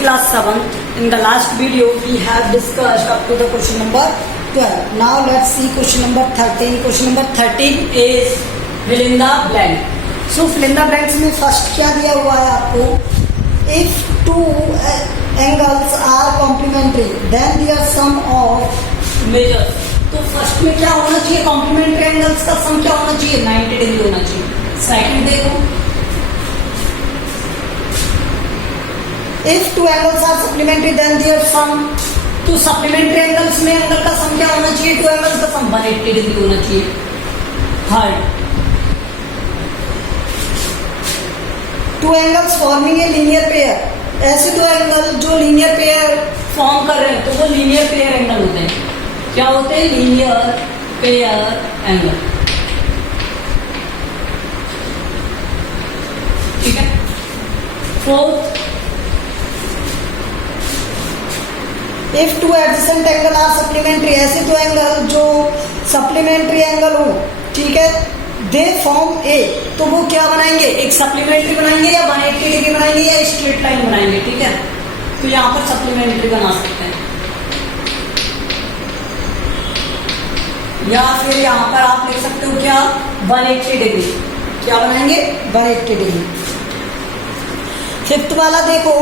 class 7th. In the last video, we have discussed up to the question number 12. Now let's see question number 13. Question number 13 is fill in the blank. So fill in the blanks में first क्या दिया हुआ है आपको? If two angles are complementary, then their sum of measures. तो first में क्या होना चाहिए? कॉम्प्लीमेंट्री एंगल्स का सम क्या होना चाहिए? 90 डिग्री होना चाहिए. सेकंड देखो, if two angles are supplementary then their sum. तो सप्लीमेंट्री एंगल्स में एंगल का सम क्या होना चाहिए? टू एंगल्स का सम 180 डिग्री होना चाहिए. Third, two angles forming a linear pair. ऐसे दो एंगल जो लीनियर पेयर फॉर्म कर रहे हैं तो वो लीनियर पेयर एंगल होते हैं. क्या होते हैं? Linear pair angle. ठीक है. Fourth, if two adjacent angle are supplementary. ऐसे दो एंगल जो सप्लीमेंट्री एंगल हो, ठीक है, दे फॉर्म ए. तो वो क्या बनाएंगे? एक सप्लीमेंट्री बनाएंगे या 180 डिग्री बनाएंगे या स्ट्रेट लाइन बनाएंगे. ठीक है. तो यहां पर सप्लीमेंट्री बना सकते हैं या फिर यहां पर आप लिख सकते हो क्या? 180 डिग्री. क्या बनाएंगे? 180 डिग्री. फिफ्थ वाला देखो,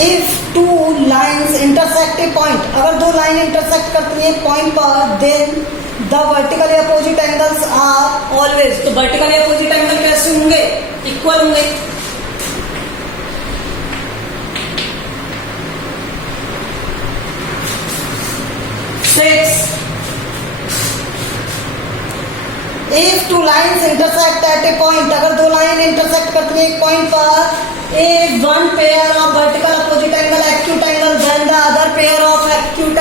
if two lines intersect a point. अगर दो लाइन इंटरसेक्ट करती है पॉइंट पर, then the vertically opposite angles are always. तो वर्टिकली अपोजिट एंगल कैसे होंगे? इक्वल होंगे. Six, if two lines intersect at a point. अगर दो लाइन इंटरसेक्ट करती है एक पॉइंट पर, if one pair of vertical opposite angle acute angle then the other pair of acute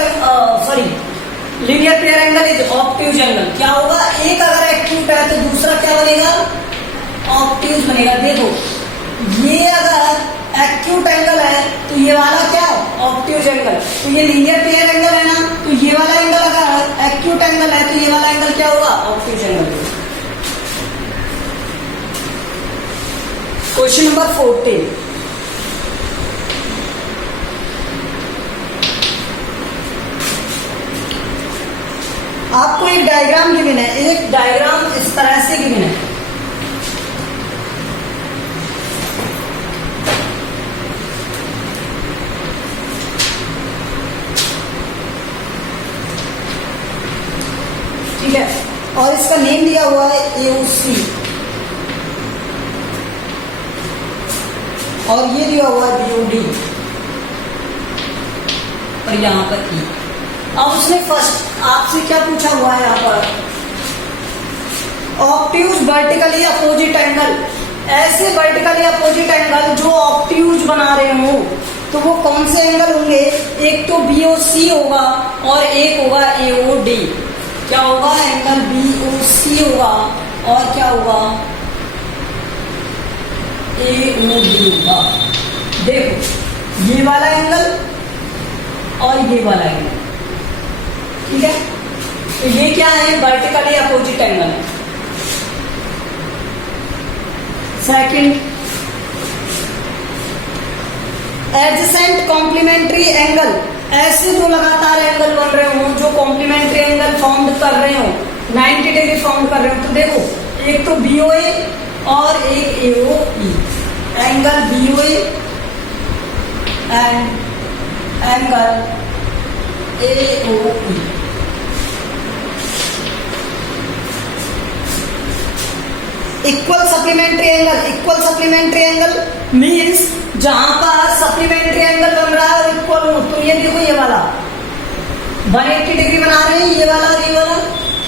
linear pair angle is obtuse angle. क्या होगा? एक अगर acute है तो दूसरा क्या बनेगा? obtuse बनेगा. देखो, ये अगर acute angle है तो ये वाला क्या? obtuse angle. तो ये linear pair angle है ना, तो ये वाला एंगल अगर acute angle है तो ये वाला एंगल क्या होगा? obtuse angle. Question number 14. आपको एक डायग्राम गिवन है. एक डायग्राम इस तरह से गिवन है. ठीक है. और इसका नेम दिया हुआ है AOC और ये दिया हुआ है BOD और यहां पर E. अब उसने फर्स्ट आपसे क्या पूछा हुआ है? यहां पर ऑब्ट्यूज वर्टिकली अपोजिट एंगल. ऐसे वर्टिकली अपोजिट एंगल जो ऑब्ट्यूज बना रहे हो तो वो कौन से एंगल होंगे? एक तो BOC होगा और एक होगा AOD. क्या होगा? एंगल BOC होगा और क्या होगा? AOD होगा. देखो, ये वाला एंगल और ये वाला एंगल. ठीक है. तो ये क्या है? वर्टिकली अपोजिट एंगल है. Second, adjacent complementary angle. ऐसे दो लगातार एंगल बन रहे हो जो कॉम्प्लीमेंट्री एंगल फॉर्म कर रहे हो, 90 डिग्री फॉर्म कर रहे हो. तो देखो, एक तो BOA और एक AOE. Angle BOA and angle AOE. Equal supplementary angle. Equal supplementary angle means जहां पर सप्लीमेंट्री एंगल बन रहा है इक्वल हो. तो ये देखो, ये वाला 180 डिग्री बना रहे हैं, ये वाला और ये वाला.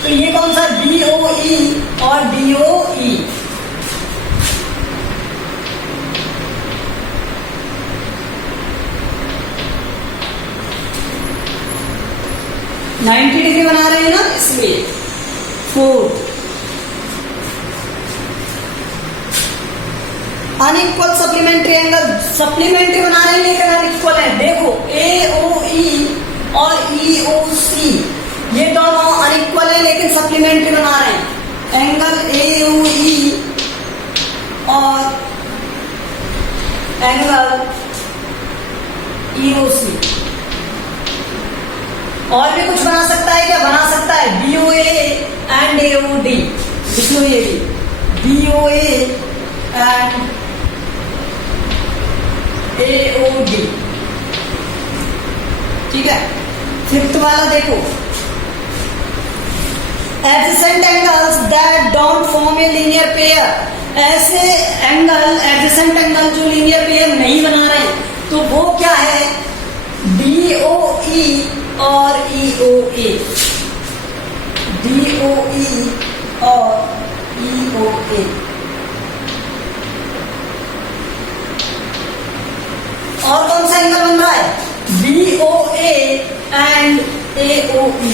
तो ये कौन सा? BOE और BOE. नाइन्टी डिग्री बना रहे हैं ना, इसलिए. Fourth, unequal supplementary angle, supplementary बना रहे हैं लेकिन अनइक्वल है। देखो AOE और EOC ये दोनों अनइक्वल है लेकिन सप्लीमेंट्री बना रहे हैं। एंगल AOE और एंगल EOC। और भी कुछ बना सकता है क्या? बना सकता है BOA एंड AOD, लिख लो ये भी, BOA एंड AOD। ठीक है, फिफ्थ वाला देखो, adjacent angles that don't form a linear pair. ऐसे एंगल, एडजेसेंट एंगल जो लीनियर पेयर नहीं बना रहे हैं, तो वो क्या है? DOE और EOA, DOE और EOA। और कौन सा एंगल बन रहा है? BOA and AOE।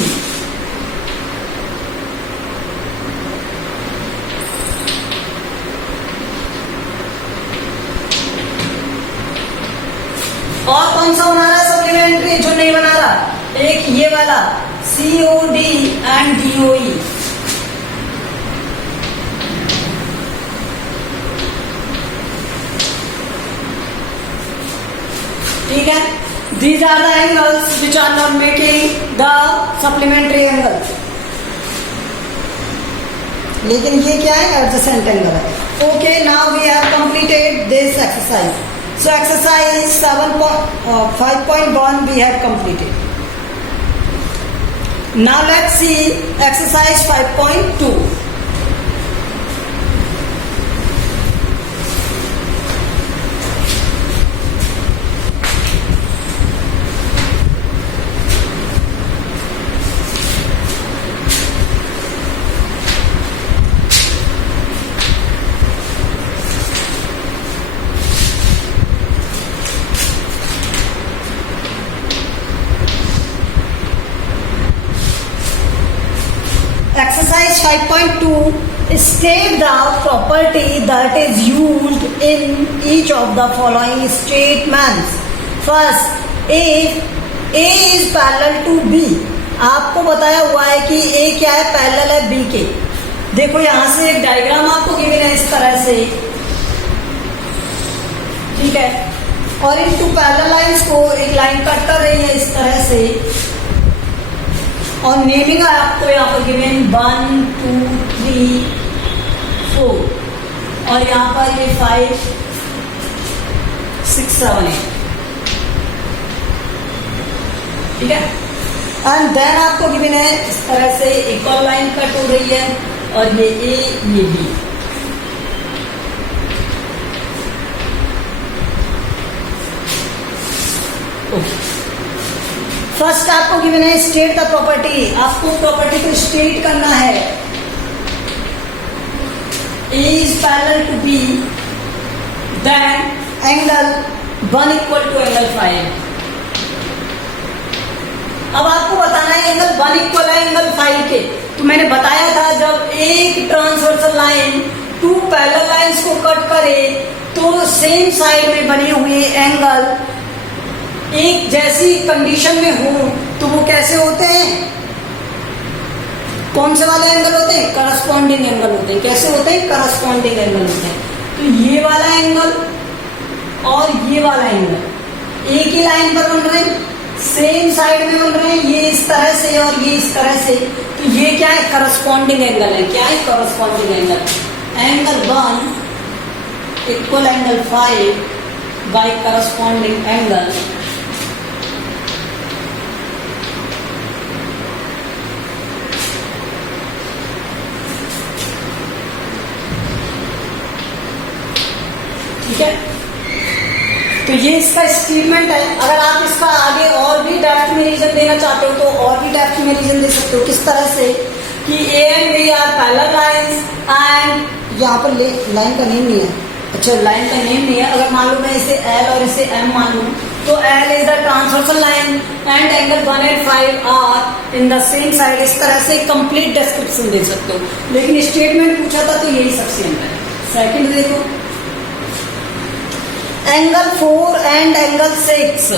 और कौन सा बना रहा है सप्लीमेंट्री जो नहीं बना रहा? एक ये वाला COD एंड DOE। ठीक है, these are the angles which are not making the supplementary angle। लेकिन ये क्या है? एडजेसेंट एंगल है। Okay, now we have completed this exercise. So exercise 5.1 we have completed. Now let's see exercise 5.2. Exercise 5.2 state the property that is used in each of the following statements. First, if A is parallel to B, आपको बताया हुआ है कि A क्या है? Parallel है B के। देखो यहां से एक डायग्राम आपको गिवन है इस तरह से, ठीक है, और इन टू पैरेलल लाइंस को एक लाइन कट कर रही है इस तरह से, और नेमिंग है आपको यहाँ पर गिवन 1 2 3 4 और यहाँ पर ये 5 6 7 8। ठीक है, एंड देन आपको गिवन है इस तरह से एक और लाइन कट हो रही है और ये A ये B। फर्स्ट आपको गिवन है स्टेट द प्रॉपर्टी। आपको प्रॉपर्टी को स्टेट करना है। A is parallel to B, then angle 1 equal to angle 5। अब आपको बताना है एंगल 1 इक्वल है एंगल 5 के। तो मैंने बताया था जब एक ट्रांसवर्सल लाइन 2 पैरेलल लाइंस को कट करे तो सेम साइड में बने हुए एंगल एक जैसी कंडीशन में हो तो वो कैसे होते हैं? कौन से वाले एंगल होते हैं? करस्पॉन्डिंग एंगल होते हैं। कैसे होते हैं? करस्पॉन्डिंग एंगल होते हैं। तो ये वाला एंगल और ये वाला एंगल एक ही लाइन पर बन रहे हैं, सेम साइड में बन रहे हैं, ये इस तरह से और ये इस तरह से। तो ये क्या है? करस्पॉन्डिंग एंगल है। क्या है? Corresponding angle. Angle 1 equal angle 5 by corresponding angle. ठीक है, तो ये इसका स्टेटमेंट है। अगर आप इसका आगे और भी डेप्थ में रीजन देना चाहते हो तो और भी डेप्थ में रीजन दे सकते हो। किस तरह से कि A and B are parallel lines and यहाँ पर लाइन का नेम नहीं है। अच्छा, लाइन का नेम नहीं है। अगर मान लो मैं इसे L और इसे M मान लूँ तो L is the transversal line and angle 1 and 5 are in the same side. इस तरह से कंप्लीट डिस्क्रिप्शन दे सकते हो, लेकिन स्टेटमेंट पूछा था तो यही सबसे अंदर है। सेकंड देखो, एंगल 4 एंड एंगल 6।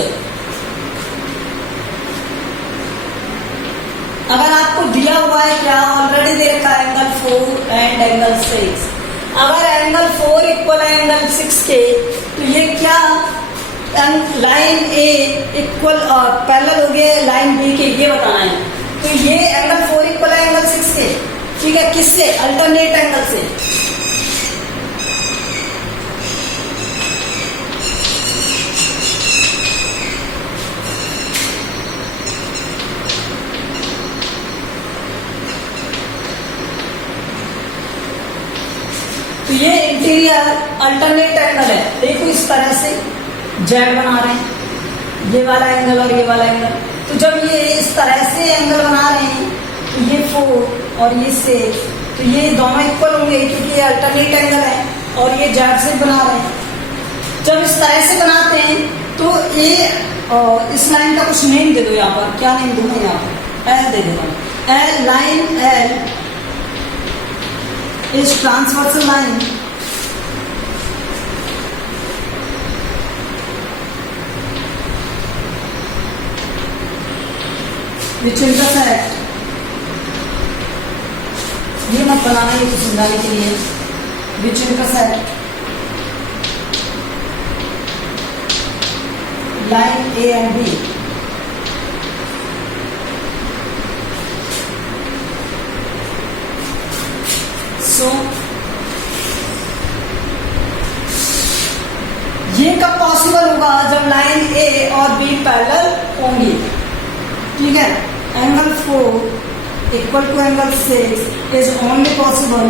अगर आपको दिया हुआ है क्या, ऑलरेडी दे रखा है एंगल 4 एंड एंगल 6। अगर एंगल 4 इक्वल है एंगल 6 के, तो ये क्या लाइन ए इक्वल पैरेलल हो गया लाइन बी के, ये बताना है। तो ये एंगल 4 इक्वल है एंगल 6 के, ठीक है, किससे, अल्टरनेट एंगल से। तो ये इंटीरियर अल्टरनेट एंगल है, देखो इस तरह से जेड बना रहे हैं, ये वाला एंगल और ये वाला एंगल। तो जब ये इस तरह से एंगल बना रहे हैं, तो ये 4 और ये 6, तो ये दोनों इक्वल होंगे क्योंकि ये अल्टरनेट एंगल है और ये जेड से बना रहे हैं। जब इस तरह से बनाते हैं तो ये इस लाइन का कुछ नेम दे दो, यहाँ पर क्या नेम दूंगा, यहाँ पर एल दे देगा। L line L is transversal line which intersect, ये मत बनाना, ये तो समझाने के लिए, which intersect line A and B। So, ये कब पॉसिबल होगा, जब लाइन ए और बी पैरेलल होंगी, ठीक है। Angle 4 equal to angle 6 is only possible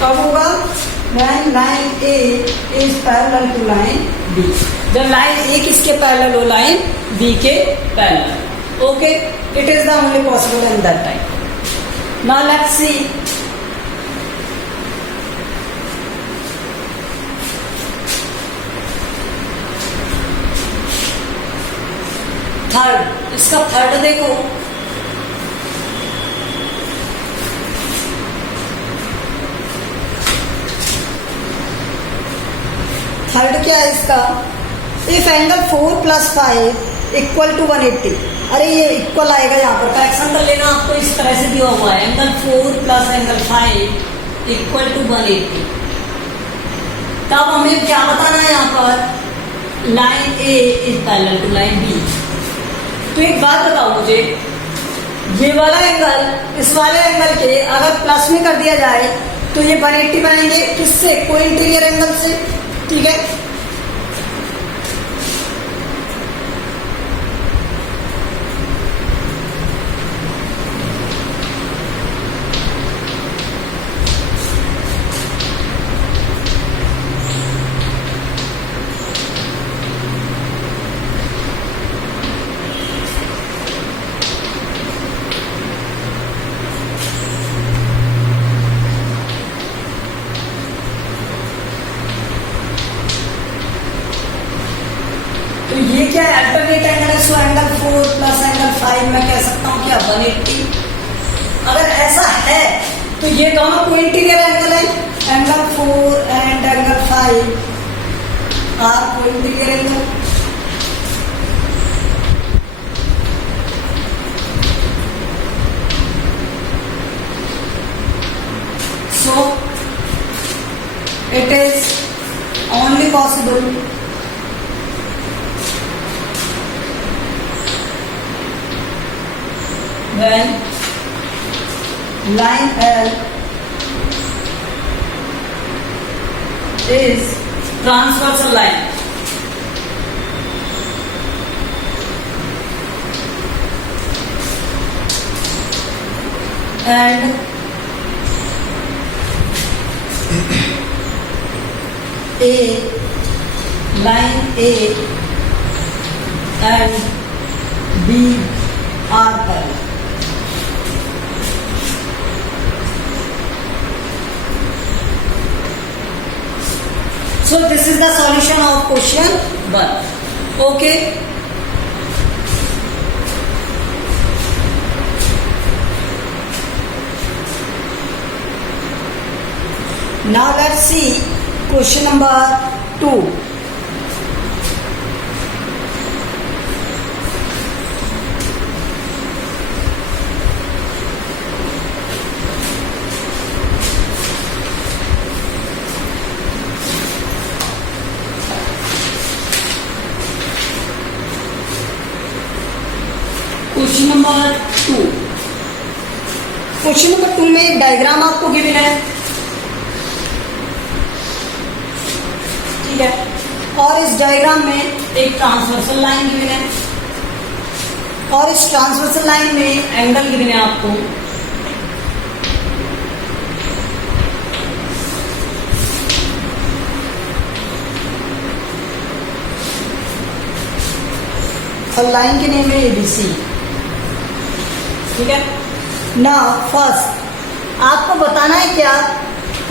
कब होगा, when line A is parallel to line B, जब लाइन ए किसके पैरेलल हो, लाइन बी के parallel. Okay, it is the only possible in that time. Now let's see third, इसका third देखो। Third क्या है इसका, इफ एंगल 4 + 5 इक्वल टू 180। अरे ये इक्वल आएगा, यहाँ पर करेक्शन कर लेना, आपको इस तरह से दिया हुआ है एंगल 4 + एंगल 5 इक्वल टू 180। तब हमें क्या बताना है, यहाँ पर line A is parallel to line B. तो एक बात बताओ मुझे, ये वाला एंगल इस वाले एंगल के अगर प्लस में कर दिया जाए तो ये 180 बनाएंगे, किससे, को इंटीरियर एंगल से, ठीक है। तो ये क्या है, अल्टरनेट एंगल है, सो एंगल 4 + एंगल 5 मैं कह सकता हूँ क्या, 180। अगर ऐसा है तो ये दोनों को इंटीरियर एंगल है, एंगल 4 एंड एंगल 5 आर को interior angle. So it is only possible when line L is transversal line and A line A and B are parallel. So this is the solution of question 1. Okay. Now let's see question number 2. Question number 2. Question number 2 में एक diagram आपको given है, ठीक है, और इस diagram में एक ट्रांसवर्सल लाइन गिवन है और इस ट्रांसवर्सल लाइन में एंगल गिवन है आपको। और लाइन के नेम है ABC, ठीक है। नाउ फर्स्ट आपको बताना है क्या,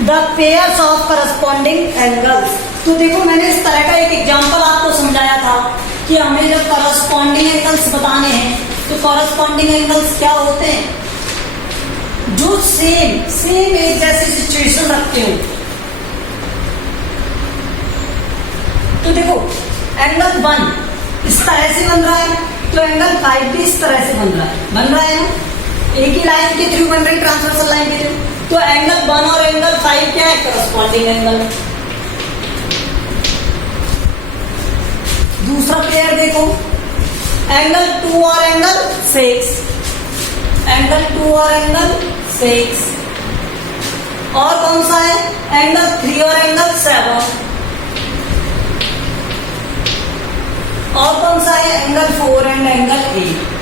the pairs of corresponding angles. तो देखो मैंने इस तरह का एक एग्जांपल आपको समझाया था कि हमें जब करस्पॉन्डिंग एंगल्स बताने हैं तो करस्पॉन्डिंग एंगल्स क्या होते हैं, जो सेम एक जैसी सिचुएशन रखते हो। तो देखो एंगल 1 इस तरह से बन रहा है तो एंगल 5 भी इस तरह से बन रहा है ना, एक ही लाइन के थ्रू बन रही, ट्रांसवर्सल लाइन के थ्रू। तो एंगल 1 और एंगल 5 क्या है, करस्पॉन्डिंग एंगल। दूसरा पेयर देखो, एंगल 2 और एंगल 6, एंगल 2 और एंगल 6। और कौन सा है, एंगल 3 और एंगल 7। और कौन सा है, angle 4 and angle 8।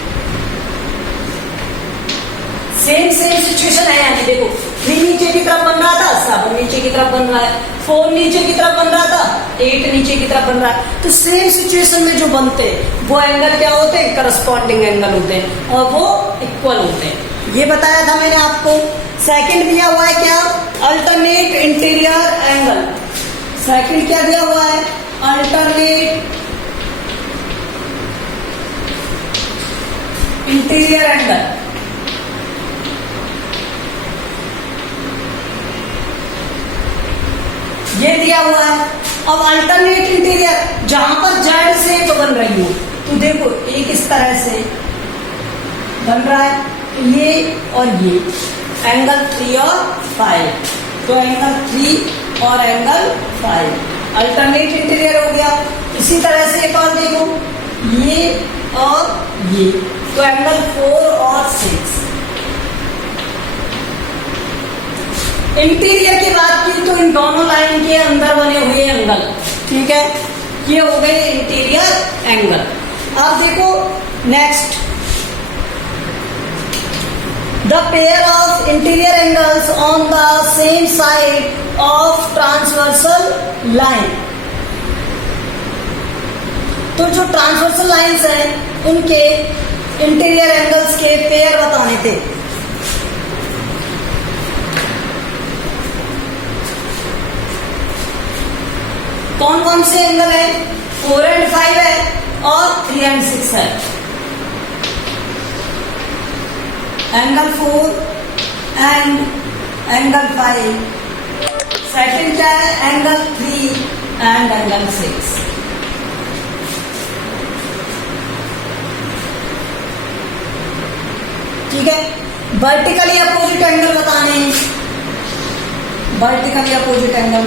Same situation है, यानी देखो 3 नीचे की तरफ बन रहा था, 7 नीचे की तरफ बन रहा है, 4 नीचे की तरफ बन रहा था, 8 नीचे की तरफ बन रहा है। तो सेम सिचुएशन में जो बनते हैं वो एंगल क्या होते हैं, करस्पॉन्डिंग एंगल होते हैं और वो इक्वल होते हैं। ये बताया था मैंने आपको। सेकंड दिया हुआ है क्या, अल्टरनेट इंटीरियर एंगल। सेकंड क्या दिया हुआ है, अल्टरनेट इंटीरियर एंगल। ये दिया हुआ है। अब अल्टरनेट इंटीरियर जहां पर जेड से तो बन रही हो, तो देखो एक इस तरह से बन रहा है, ये और ये एंगल 3 और 5, तो एंगल 3 और एंगल 5 अल्टरनेट इंटीरियर हो गया। इसी तरह से एक और देखो, ये और ये, तो एंगल 4 और 6। इंटीरियर की बात की तो इन दोनों लाइन के अंदर बने हुए एंगल, ठीक है, ये हो गए इंटीरियर एंगल। अब देखो next, the pair of interior angles on the same side of transversal line. तो जो ट्रांसवर्सल लाइंस हैं उनके इंटीरियर एंगल्स के पेयर बताने थे। कौन कौन से एंगल है, 4 एंड 5 है और 3 एंड 6 है। Angle 4 and angle 5। सेकंड क्या है, एंगल 3 एंड एंगल 6। ठीक है, वर्टिकली अपोजिट एंगल बताने हैं, वर्टिकली अपोजिट एंगल।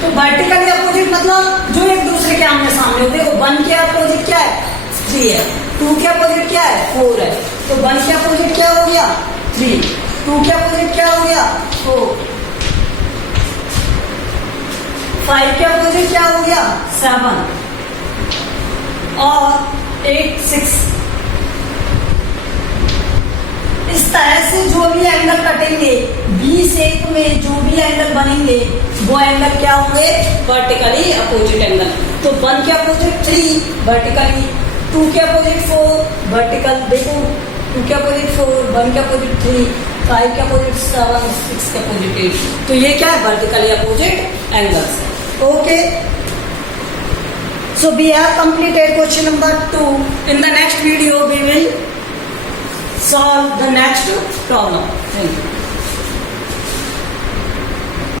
तो वर्टिकली अपोजिट मतलब जो एक दूसरे के आमने सामने होते हैं। 1 के अपोजिट क्या है, 3 है। 2 के अपोजिट क्या है, 4 है। तो 1 के अपोजिट क्या हो गया, 3। 2 के अपोजिट क्या हो गया, 4। 5 के अपोजिट क्या हो गया, 7। और 8, 6। इस तरह से जो भी एंगल कटेंगे, बी शेप में जो भी एंगल बनेंगे वो एंगल क्या होंगे, वर्टिकली अपोजिट एंगल। तो 1 के अपोजिट 3 वर्टिकली, 2 के अपोजिट 4 वर्टिकल। देखो 2 के अपोजिट 4, 1 के अपोजिट 3, 5 के अपोजिट 7, 6 के अपोजिट 8। तो ये क्या है, vertically opposite angles. Okay, so we have completed question number 2. In the next solve the next problem. Thank you.